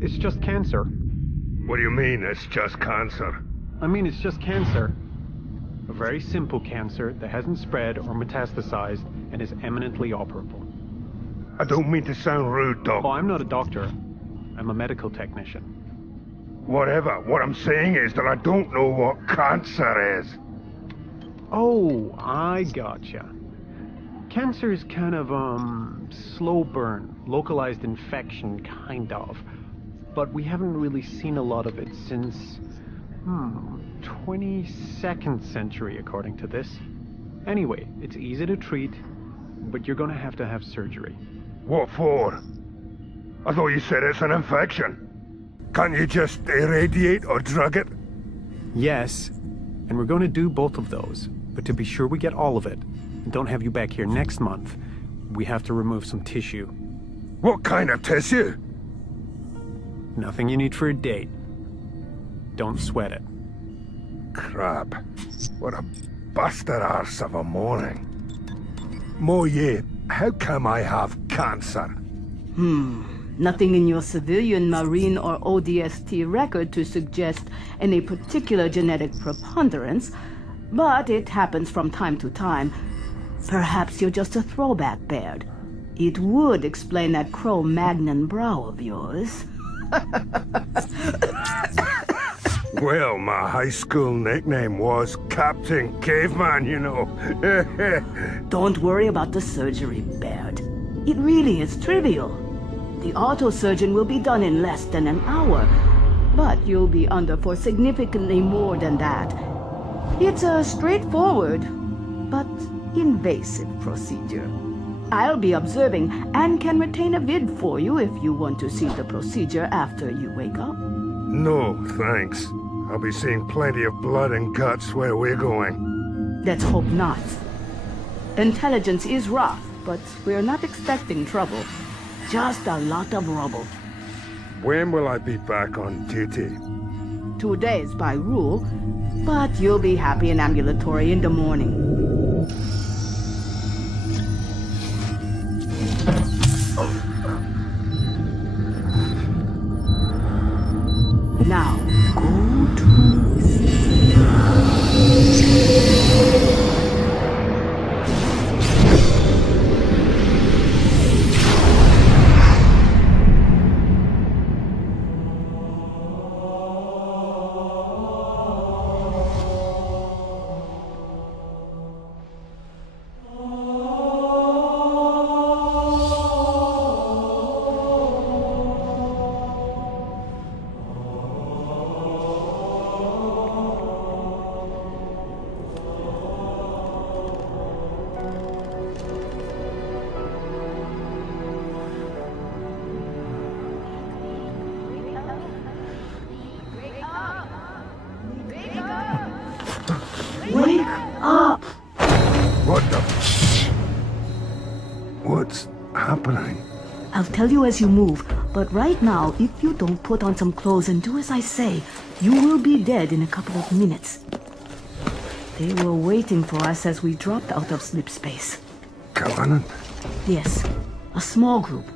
It's just cancer. What do you mean, it's just cancer? I mean, it's just cancer. A very simple cancer that hasn't spread or metastasized and is eminently operable. I don't mean to sound rude, Doc. Oh, I'm not a doctor. I'm a medical technician. Whatever. What I'm saying is that I don't know what cancer is. Oh, I gotcha. Cancer is kind of, slow burn, localized infection, kind of. But we haven't really seen a lot of it since, 22nd century, according to this. Anyway, it's easy to treat, but you're gonna have to have surgery. What for? I thought you said it's an infection. Can't you just irradiate or drug it? Yes, and we're gonna do both of those. But to be sure we get all of it, and don't have you back here next month, we have to remove some tissue. What kind of tissue? Nothing you need for a date. Don't sweat it. Crap. What a bastard arse of a morning. Moye, how come I have cancer? Nothing in your civilian, marine, or ODST record to suggest any particular genetic preponderance, but it happens from time to time. Perhaps you're just a throwback, Baird. It would explain that Cro-Magnon brow of yours. Well, my high school nickname was Captain Caveman, you know. Don't worry about the surgery, Baird. It really is trivial. The autosurgeon will be done in less than an hour, but you'll be under for significantly more than that. It's a straightforward, but invasive procedure. I'll be observing and can retain a vid for you if you want to see the procedure after you wake up. No, thanks. I'll be seeing plenty of blood and guts where we're going. Let's hope not. Intelligence is rough, but we're not expecting trouble. Just a lot of rubble. When will I be back on duty? 2 days by rule, but you'll be happy and ambulatory in the morning. Now, go to sleep. Wake up! What the... What's happening? I'll tell you as you move, but right now, if you don't put on some clothes and do as I say, you will be dead in a couple of minutes. They were waiting for us as we dropped out of slip space. Covenant? Yes, a small group.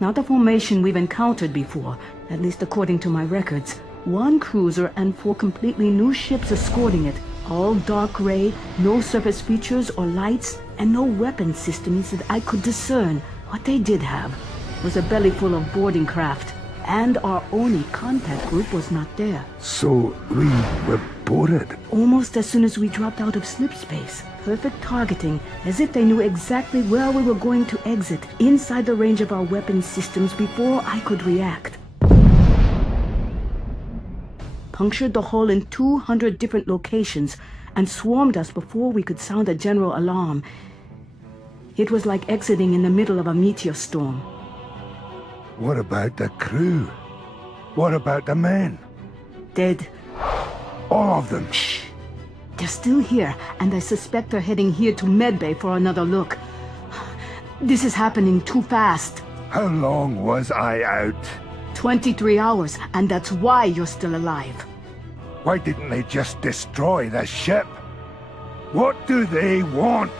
Not a formation we've encountered before, at least according to my records. 1 cruiser and 4 completely new ships escorting it. All dark gray, no surface features or lights, and no weapon systems that I could discern. What they did have was a belly full of boarding craft, and our only contact group was not there. So we were boarded? Almost as soon as we dropped out of slip space. Perfect targeting, as if they knew exactly where we were going to exit, inside the range of our weapon systems before I could react. Punctured the hull in 200 different locations, and swarmed us before we could sound a general alarm. It was like exiting in the middle of a meteor storm. What about the crew? What about the men? Dead. All of them? Shh. They're still here, and I suspect they're heading here to Medbay for another look. This is happening too fast. How long was I out? 23 hours, and that's why you're still alive. Why didn't they just destroy the ship? What do they want?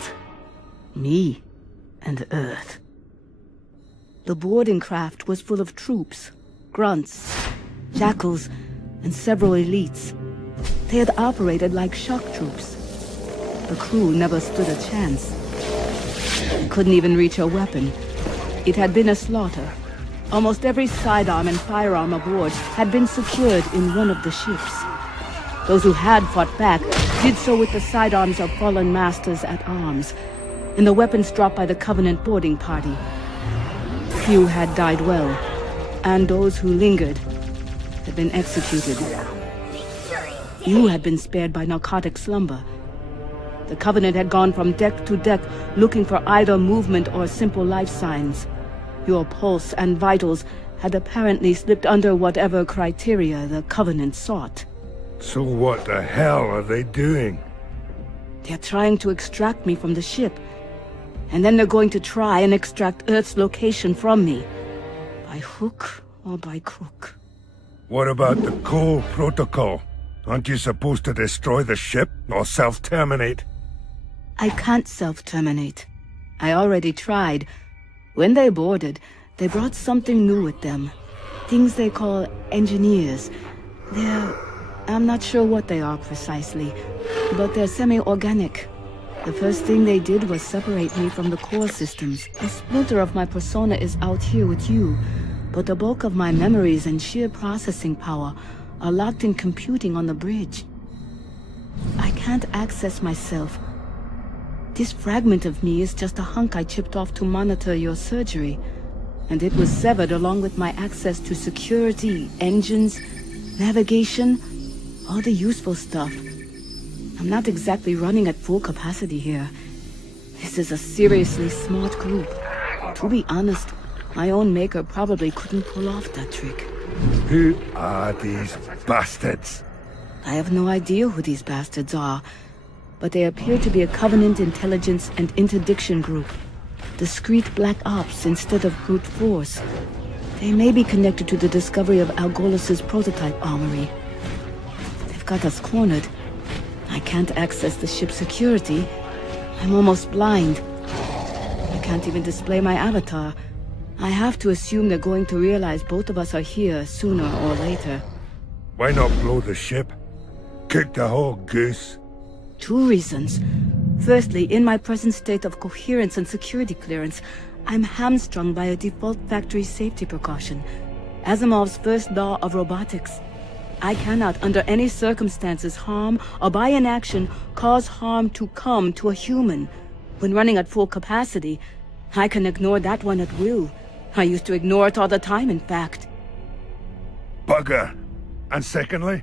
Me and Earth. The boarding craft was full of troops. grunts, jackals, and several elites. They had operated like shock troops. The crew never stood a chance. They couldn't even reach a weapon. It had been a slaughter. Almost every sidearm and firearm aboard had been secured in one of the ships. Those who had fought back did so with the sidearms of fallen masters at arms, and the weapons dropped by the Covenant boarding party. Few had died well, and those who lingered had been executed. You had been spared by narcotic slumber. The Covenant had gone from deck to deck looking for either movement or simple life signs. Your pulse and vitals had apparently slipped under whatever criteria the Covenant sought. So what the hell are they doing? They're trying to extract me from the ship. And then they're going to try and extract Earth's location from me. By hook or by crook. What about the Cole Protocol? Aren't you supposed to destroy the ship or self-terminate? I can't self-terminate. I already tried. When they boarded, they brought something new with them. Things they call engineers. I'm not sure what they are precisely, but they're semi-organic. The first thing they did was separate me from the core systems. A splinter of my persona is out here with you, but the bulk of my memories and sheer processing power are locked in computing on the bridge. I can't access myself. This fragment of me is just a hunk I chipped off to monitor your surgery, and it was severed along with my access to security, engines, navigation, all the useful stuff. I'm not exactly running at full capacity here. This is a seriously smart group. To be honest, my own maker probably couldn't pull off that trick. Who are these bastards? I have no idea who these bastards are, but they appear to be a Covenant intelligence and interdiction group. Discreet black ops instead of brute force. They may be connected to the discovery of Algolis's prototype armory. They've got us cornered. I can't access the ship's security. I'm almost blind. I can't even display my avatar. I have to assume they're going to realize both of us are here sooner or later. Why not blow the ship? Cook the whole goose? 2 reasons. Firstly, in my present state of coherence and security clearance, I'm hamstrung by a default factory safety precaution. Asimov's first law of robotics. I cannot, under any circumstances, harm or by inaction cause harm to come to a human. When running at full capacity, I can ignore that one at will. I used to ignore it all the time, in fact. Bugger. And secondly?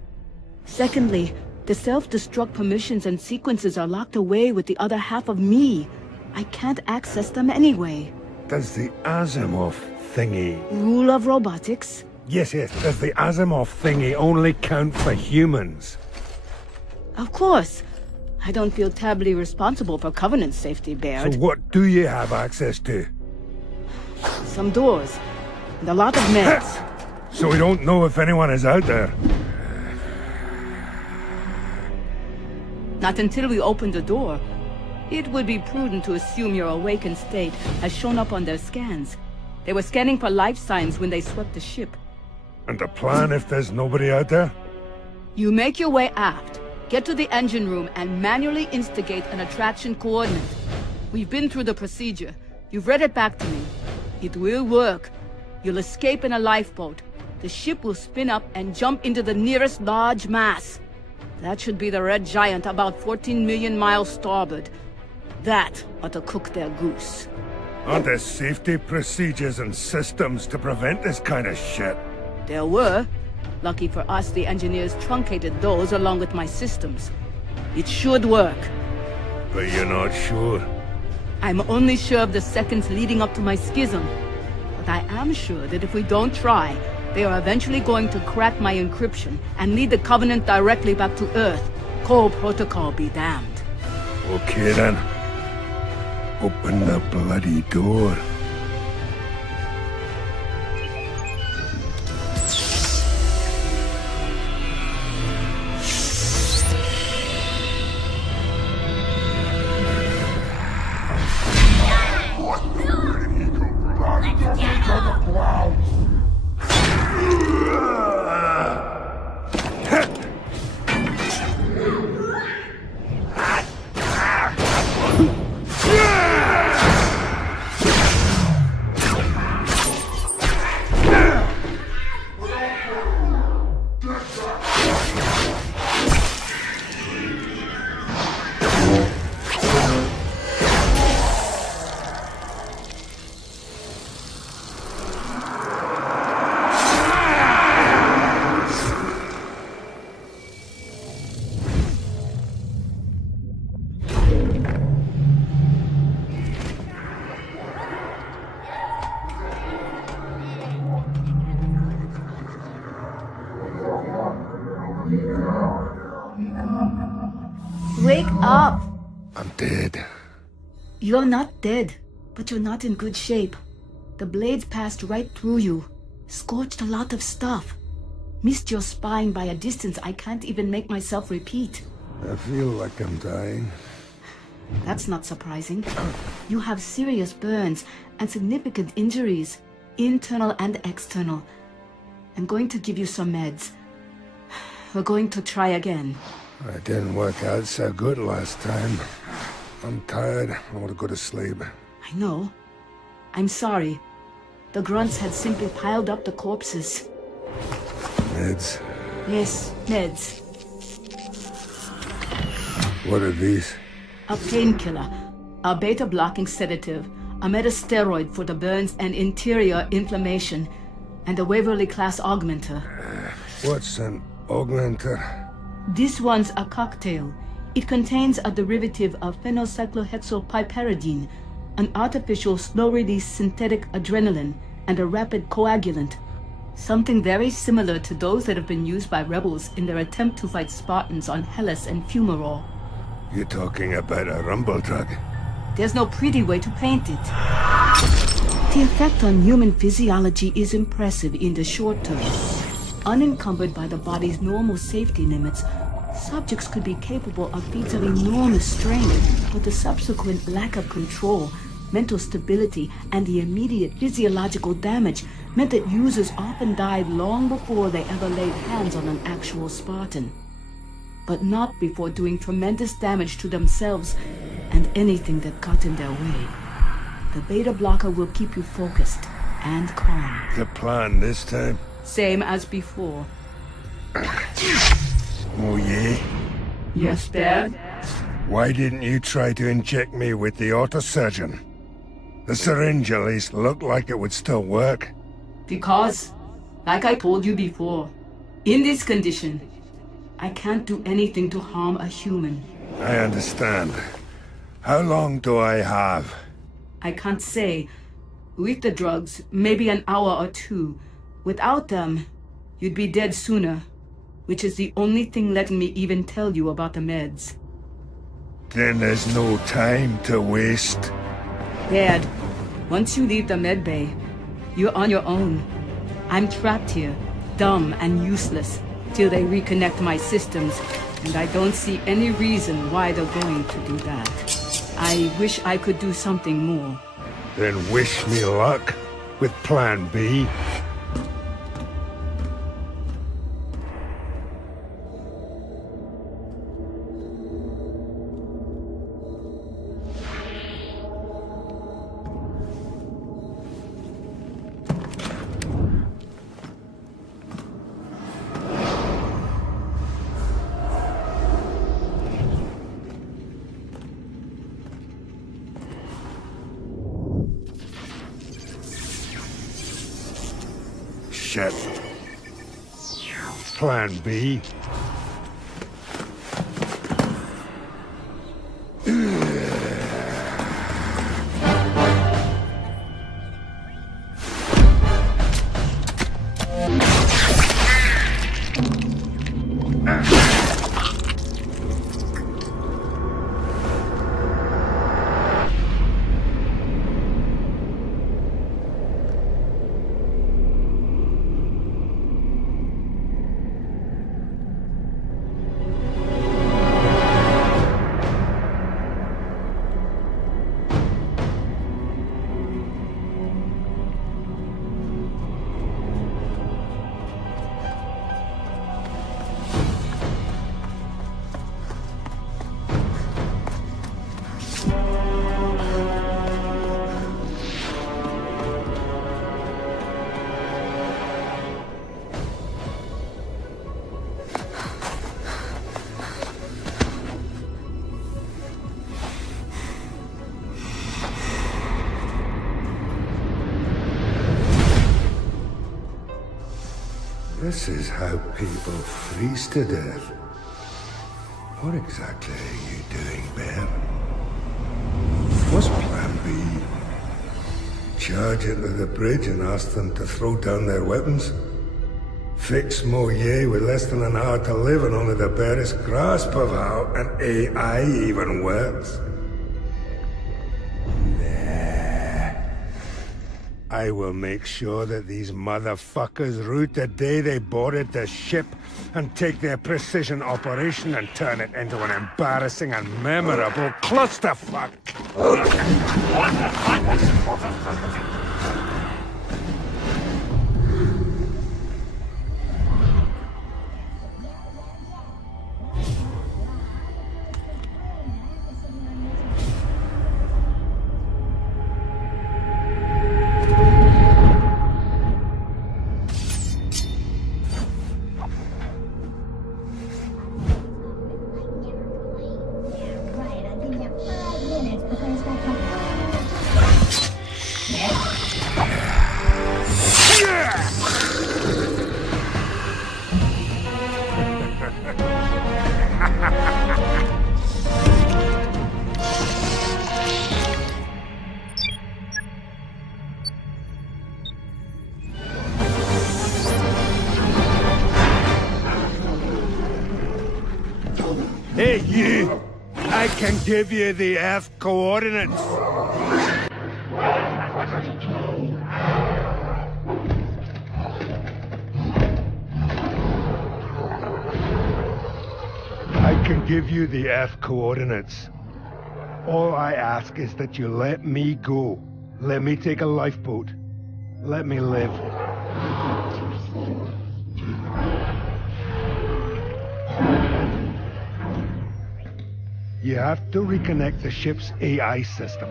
Secondly, the self-destruct permissions and sequences are locked away with the other half of me. I can't access them anyway. Does the Asimov thingy... Rule of robotics? Yes, does the Asimov thingy only count for humans? Of course. I don't feel terribly responsible for Covenant safety, Baird. So what do you have access to? Some doors. And a lot of meds. So we don't know if anyone is out there. Not until we open the door. It would be prudent to assume your awakened state has shown up on their scans. They were scanning for life signs when they swept the ship. And the plan if there's nobody out there? You make your way aft, get to the engine room, and manually instigate an attraction coordinate. We've been through the procedure. You've read it back to me. It will work. You'll escape in a lifeboat. The ship will spin up and jump into the nearest large mass. That should be the Red Giant about 14 million miles starboard. That ought to cook their goose. Aren't there safety procedures and systems to prevent this kind of shit? There were. Lucky for us, the engineers truncated those along with my systems. It should work. But you're not sure? I'm only sure of the seconds leading up to my schism. But I am sure that if we don't try, they are eventually going to crack my encryption and lead the Covenant directly back to Earth. Cole Protocol be damned. Okay then. Open the bloody door. Let's go! up! I'm dead. You're not dead, but you're not in good shape. The blades passed right through you, scorched a lot of stuff. Missed your spine by a distance I can't even make myself repeat. I feel like I'm dying. That's not surprising. You have serious burns and significant injuries, internal and external. I'm going to give you some meds. We're going to try again. It didn't work out so good last time. I'm tired. I want to go to sleep. I know. I'm sorry. The grunts had simply piled up the corpses. Meds? Yes, meds. What are these? A painkiller, a beta-blocking sedative, a metasteroid for the burns and interior inflammation, and a Waverly-class augmenter. What's an augmenter? This one's a cocktail. It contains a derivative of phenylcyclohexylpiperidine, an artificial slow-release synthetic adrenaline, and a rapid coagulant. Something very similar to those that have been used by rebels in their attempt to fight Spartans on Hellas and Fumarole. You're talking about a rumble drug? There's no pretty way to paint it. The effect on human physiology is impressive in the short term. Unencumbered by the body's normal safety limits, subjects could be capable of feats of enormous strength, but the subsequent lack of control, mental stability, and the immediate physiological damage meant that users often died long before they ever laid hands on an actual Spartan. But not before doing tremendous damage to themselves and anything that got in their way. The beta blocker will keep you focused and calm. The plan this time? Same as before. Oh yeah? Yes, Dad? Why didn't you try to inject me with the autosurgeon? The syringe at least looked like it would still work. Because, like I told you before, in this condition, I can't do anything to harm a human. I understand. How long do I have? I can't say. With the drugs, maybe an hour or two. Without them, you'd be dead sooner, which is the only thing letting me even tell you about the meds. Then there's no time to waste. Dad, once you leave the med bay, you're on your own. I'm trapped here, dumb and useless, till they reconnect my systems, and I don't see any reason why they're going to do that. I wish I could do something more. Then wish me luck with Plan B. Shit. Plan B. This is how people freeze to death. What exactly are you doing, Bear? What's Plan B? Charge into the bridge and ask them to throw down their weapons? Fix Moyer with less than an hour to live and only the barest grasp of how an AI even works. I will make sure that these motherfuckers root the day they boarded the ship and take their precision operation and turn it into an embarrassing and memorable clusterfuck. Hey, you! I can give you the Earth coordinates. I can give you the Earth coordinates. All I ask is that you let me go. Let me take a lifeboat. Let me live. You have to reconnect the ship's AI system.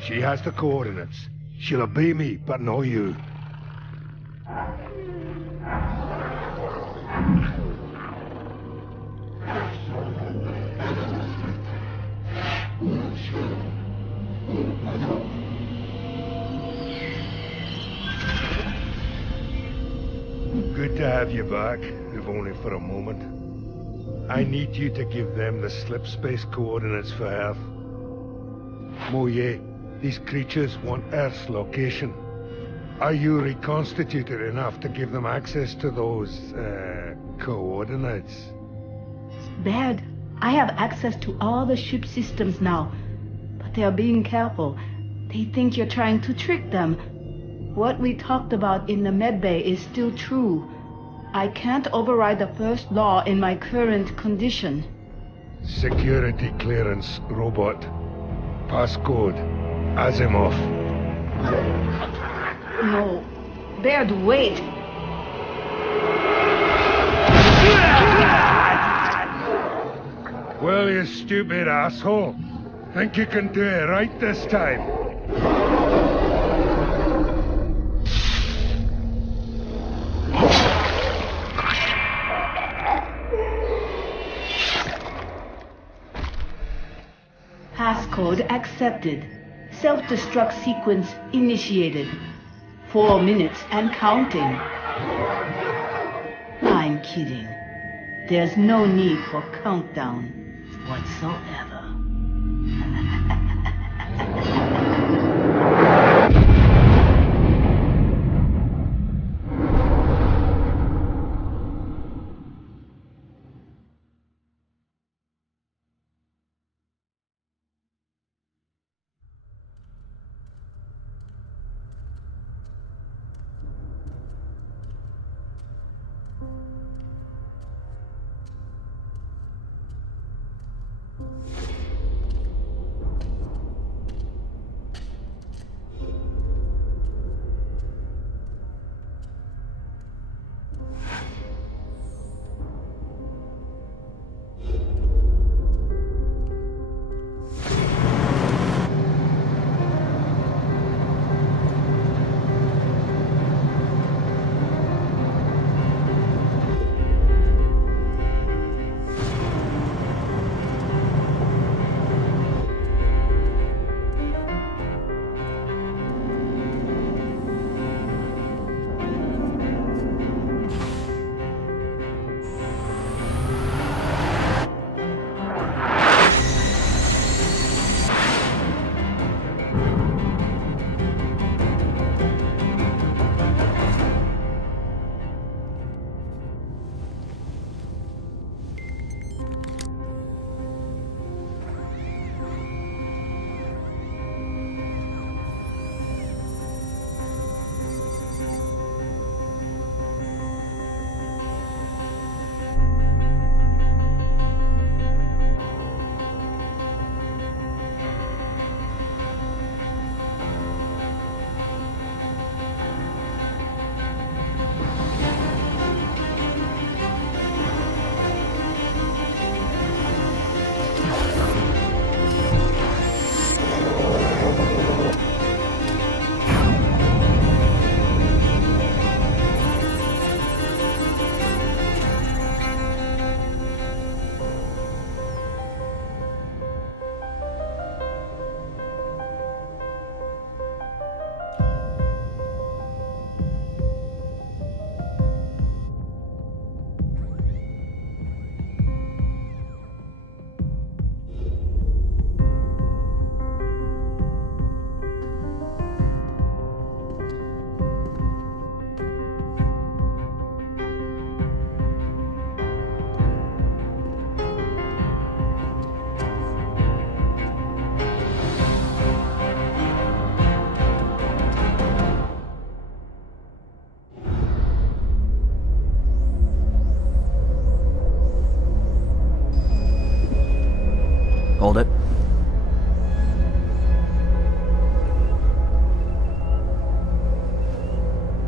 She has the coordinates. She'll obey me, but not you. Good to have you back, if only for a moment. I need you to give them the slip space coordinates for Earth. Moyer, these creatures want Earth's location. Are you reconstituted enough to give them access to those, coordinates? Baird, I have access to all the ship systems now, but they are being careful. They think you're trying to trick them. What we talked about in the medbay is still true. I can't override the first law in my current condition. Security clearance, robot. Passcode, Asimov. No. Baird, wait! Well, you stupid asshole. Think you can do it right this time? Passcode accepted. Self-destruct sequence initiated. 4 minutes and counting. I'm kidding. There's no need for countdown whatsoever.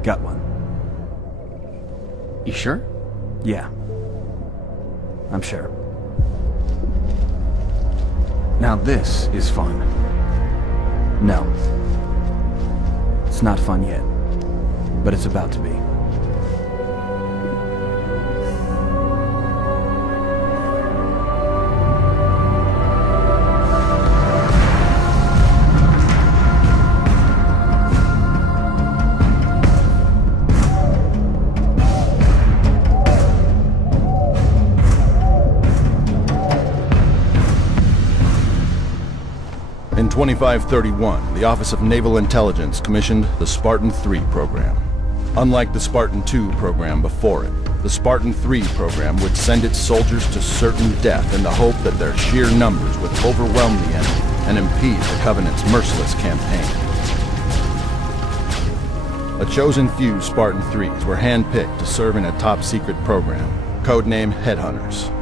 Got one. You sure? Yeah. I'm sure. Now this is fun. No. It's not fun yet. But it's about to be. In 2531, the Office of Naval Intelligence commissioned the Spartan 3 program. Unlike the Spartan 2 program before it, the Spartan 3 program would send its soldiers to certain death in the hope that their sheer numbers would overwhelm the enemy and impede the Covenant's merciless campaign. A chosen few Spartan 3s were handpicked to serve in a top-secret program, codenamed Headhunters.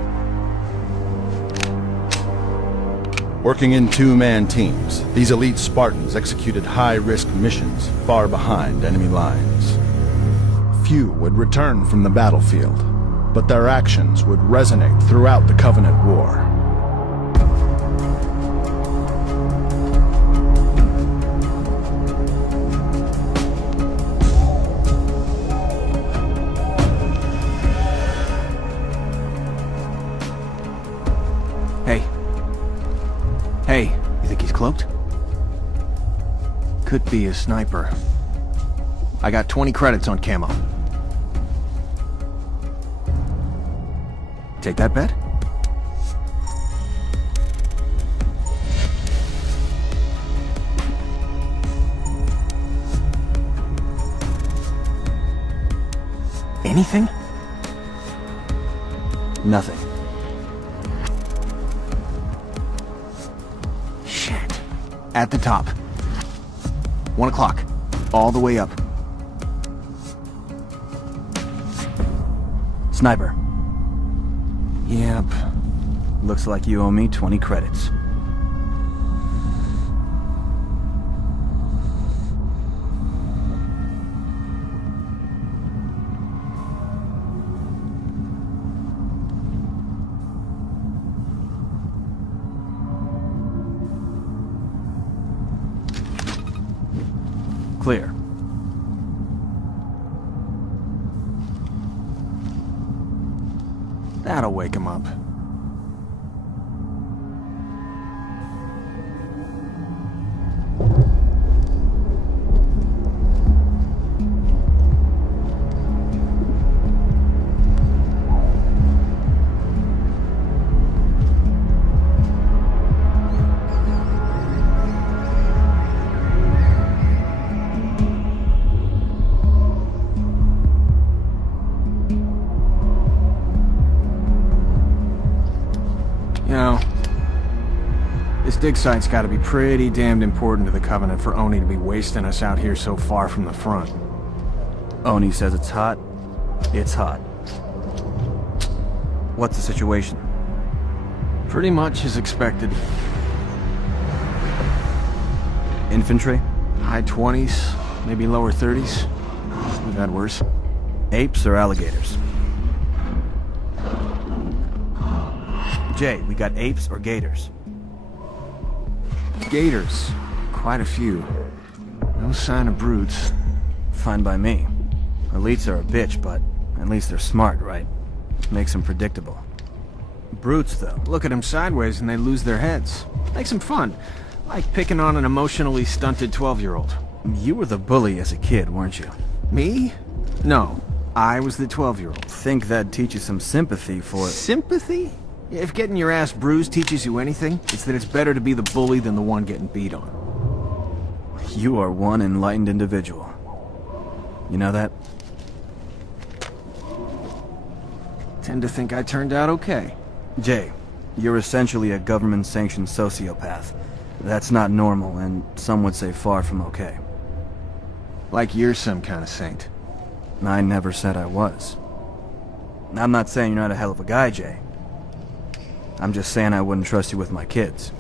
Working in two-man teams, these elite Spartans executed high-risk missions far behind enemy lines. Few would return from the battlefield, but their actions would resonate throughout the Covenant War. Hey, you think he's cloaked? Could be a sniper. I got 20 credits on camo. Take that bet? Anything? Nothing. Shit. At the top. 1 o'clock. All the way up. Sniper. Yep. Looks like you owe me 20 credits. Clear. That'll wake him up. You know, this dig site's gotta be pretty damned important to the Covenant for Oni to be wasting us out here so far from the front. Oni says it's hot. It's hot. What's the situation? Pretty much as expected. Infantry? High 20s, maybe lower 30s. We've had worse. Apes or alligators? Jay, we got apes or gators? Gators. Quite a few. No sign of brutes. Fine by me. Elites are a bitch, but at least they're smart, right? Makes them predictable. Brutes, though. Look at them sideways and they lose their heads. Makes them fun. Like picking on an emotionally stunted 12-year-old. You were the bully as a kid, weren't you? Me? No. I was the 12-year-old. Think that'd teach you some sympathy for... Sympathy? If getting your ass bruised teaches you anything, it's that it's better to be the bully than the one getting beat on. You are one enlightened individual. You know that? Tend to think I turned out okay. Jay, you're essentially a government-sanctioned sociopath. That's not normal, and some would say far from okay. Like you're some kind of saint. I never said I was. I'm not saying you're not a hell of a guy, Jay. I'm just saying I wouldn't trust you with my kids.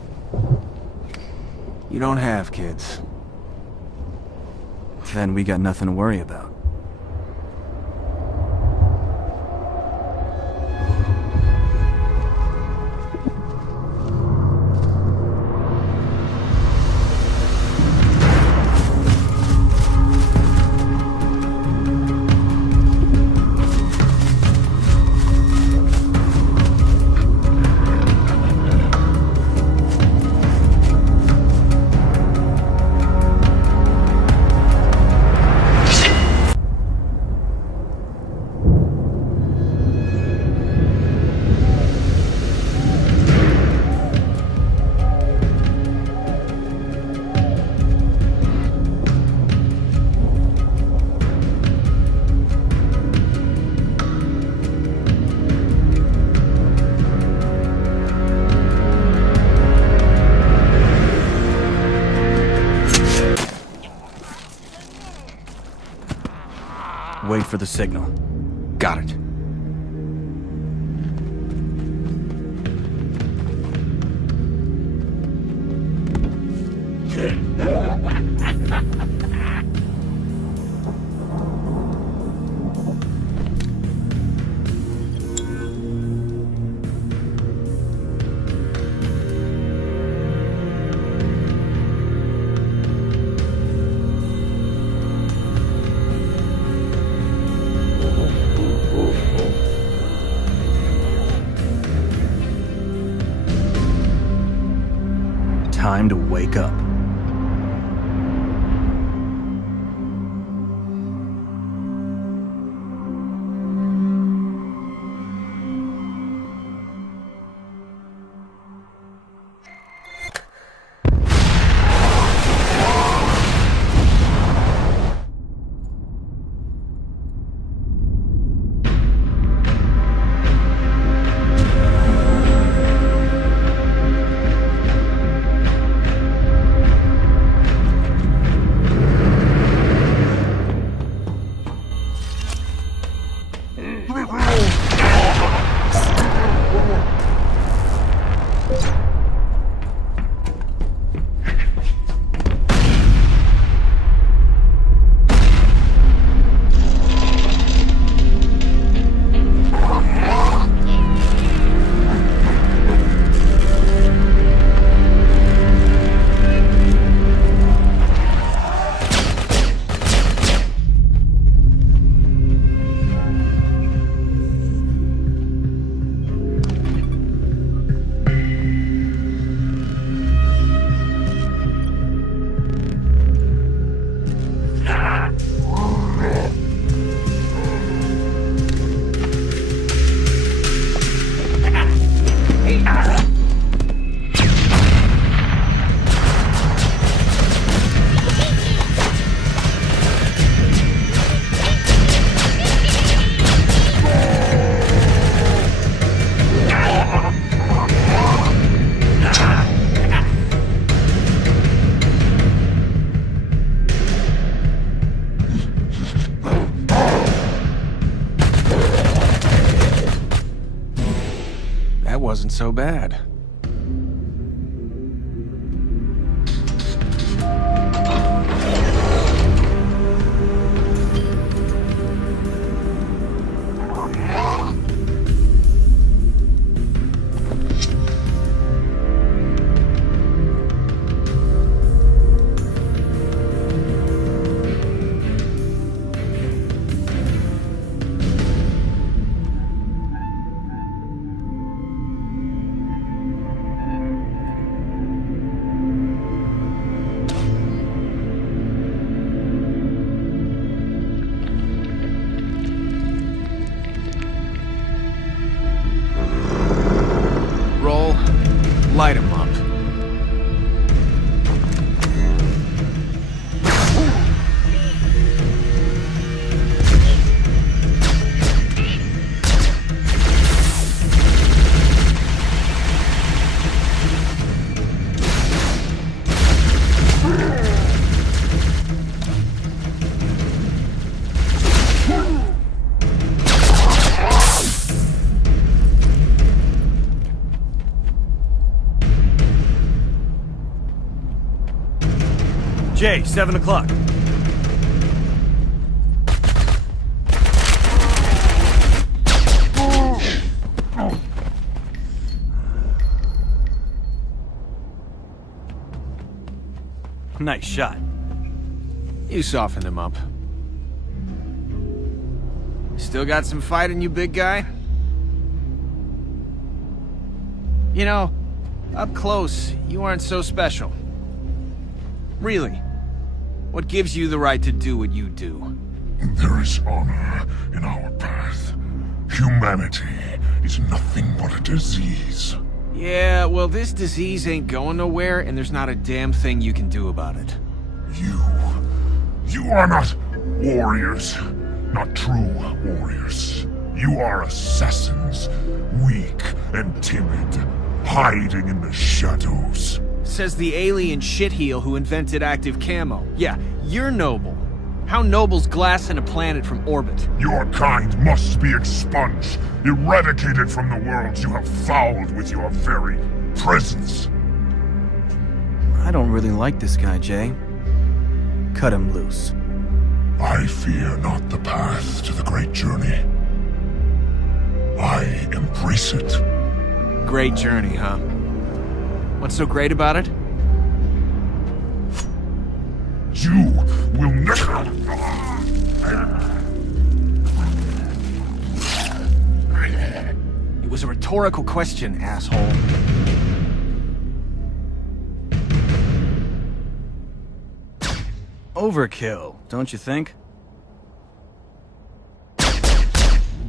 You don't have kids. Then we got nothing to worry about. Wait for the signal. Got it. Time to wake up. That wasn't so bad. Light him up. Jay, 7 o'clock. Nice shot. You softened him up. Still got some fight in you, big guy? You know, up close, you aren't so special. Really. What gives you the right to do what you do? There is honor in our path. Humanity is nothing but a disease. Yeah, well, this disease ain't going nowhere, and there's not a damn thing you can do about it. You are not warriors. Not true warriors. You are assassins. Weak and timid. Hiding in the shadows. Says the alien shitheel who invented active camo. Yeah, you're noble. How noble's glassing a planet from orbit? Your kind must be expunged, eradicated from the worlds you have fouled with your very presence. I don't really like this guy, Jay. Cut him loose. I fear not the path to the great journey. I embrace it. Great journey, huh? What's so great about it? You will never... It was a rhetorical question, asshole. Overkill, don't you think?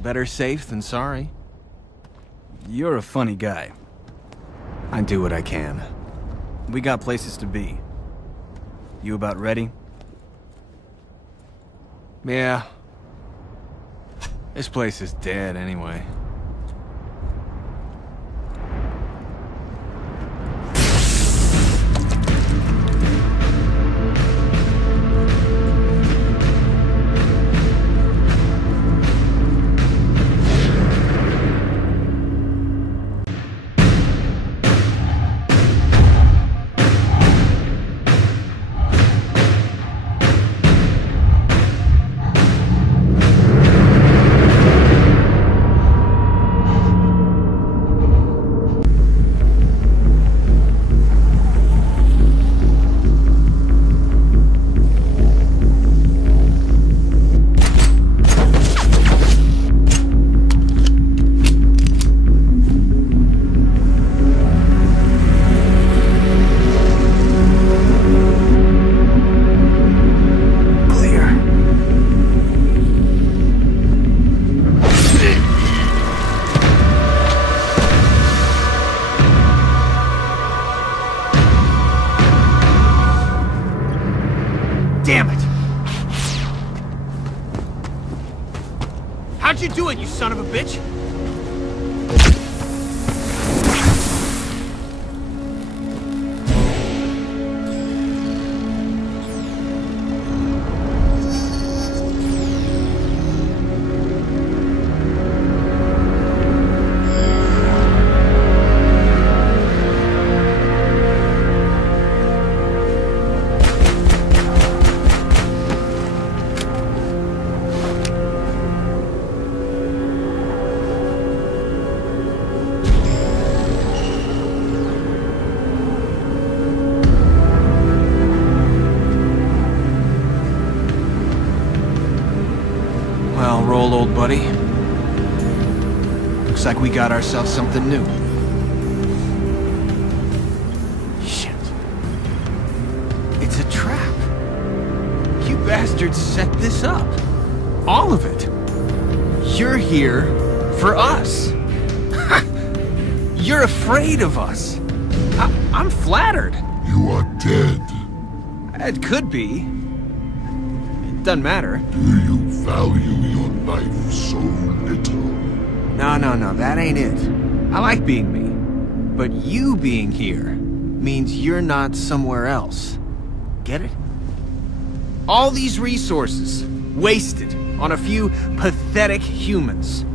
Better safe than sorry. You're a funny guy. I do what I can. We got places to be. You about ready? Yeah. This place is dead anyway. Damn it! How'd you do it, you son of a bitch? Well, roll, old buddy. Looks like we got ourselves something new. Shit. It's a trap. You bastards set this up. All of it. You're here for us. You're afraid of us. I'm flattered. You are dead. It could be. It doesn't matter. Do you value your life so little? No, that ain't it. I like being me. But you being here means you're not somewhere else. Get it? All these resources, wasted on a few pathetic humans.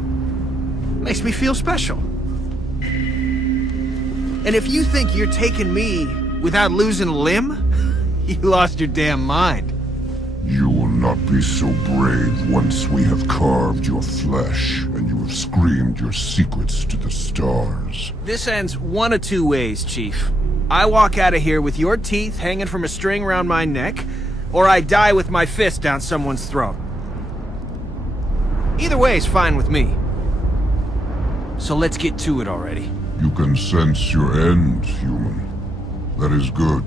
Makes me feel special. And if you think you're taking me without losing a limb, you lost your damn mind. You will not be so brave once we have carved your flesh and you have screamed your secrets to the stars. This ends one of two ways, Chief. I walk out of here with your teeth hanging from a string around my neck, or I die with my fist down someone's throat. Either way is fine with me. So let's get to it already. You can sense your end, human. That is good.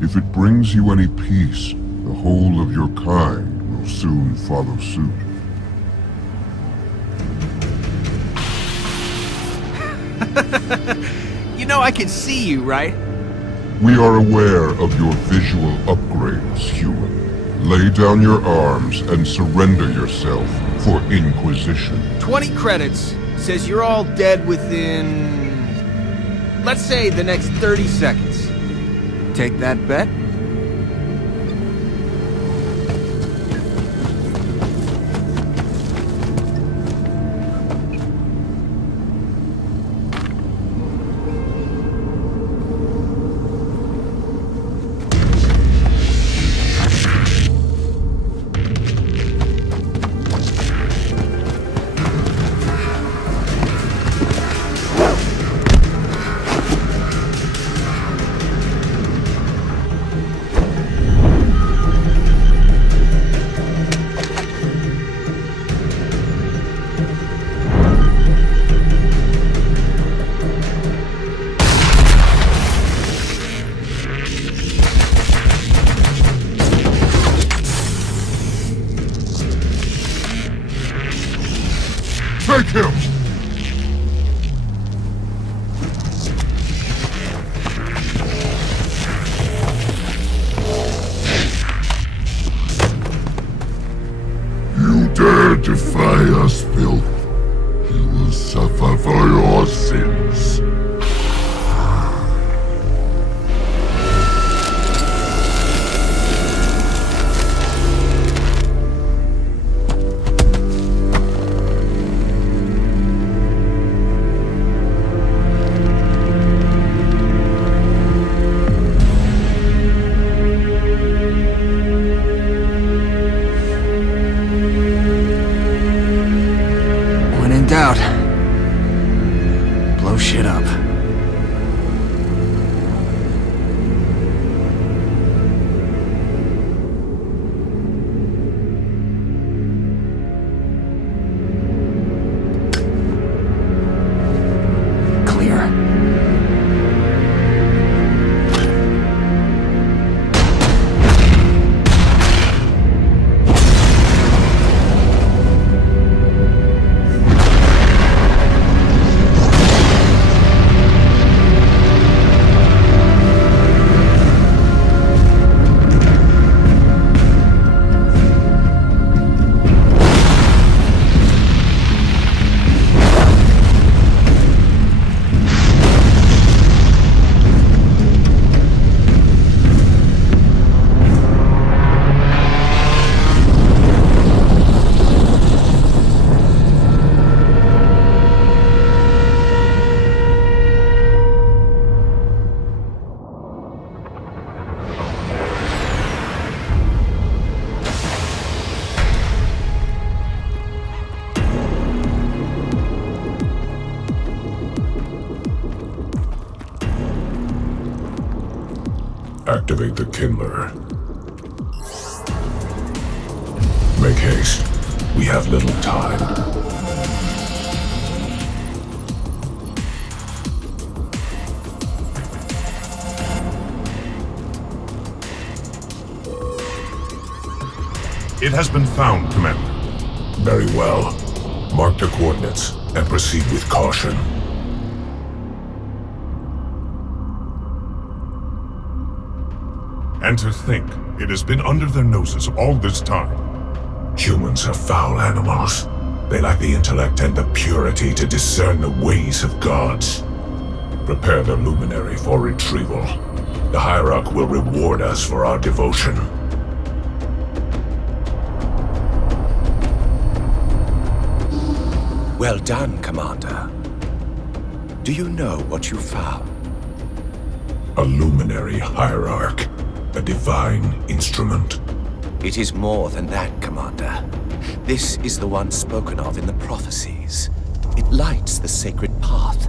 If it brings you any peace, the whole of your kind will soon follow suit. You know I can see you, right? We are aware of your visual upgrades, human. Lay down your arms and surrender yourself for Inquisition. 20 credits says you're all dead within, let's say, the next 30 seconds. Take that bet? Take him! You dare defy us, filth. You will suffer for your sins. When in doubt, blow shit up. Clear. Activate the kindler. Make haste. We have little time. It has been found, Commander. Very well. Mark the coordinates and proceed with caution. And to think, it has been under their noses all this time. Humans are foul animals. They lack the intellect and the purity to discern the ways of gods. Prepare the luminary for retrieval. The Hierarch will reward us for our devotion. Well done, Commander. Do you know what you found? A luminary hierarch. A divine instrument. It is more than that, Commander. This is the one spoken of in the prophecies. It lights the sacred path,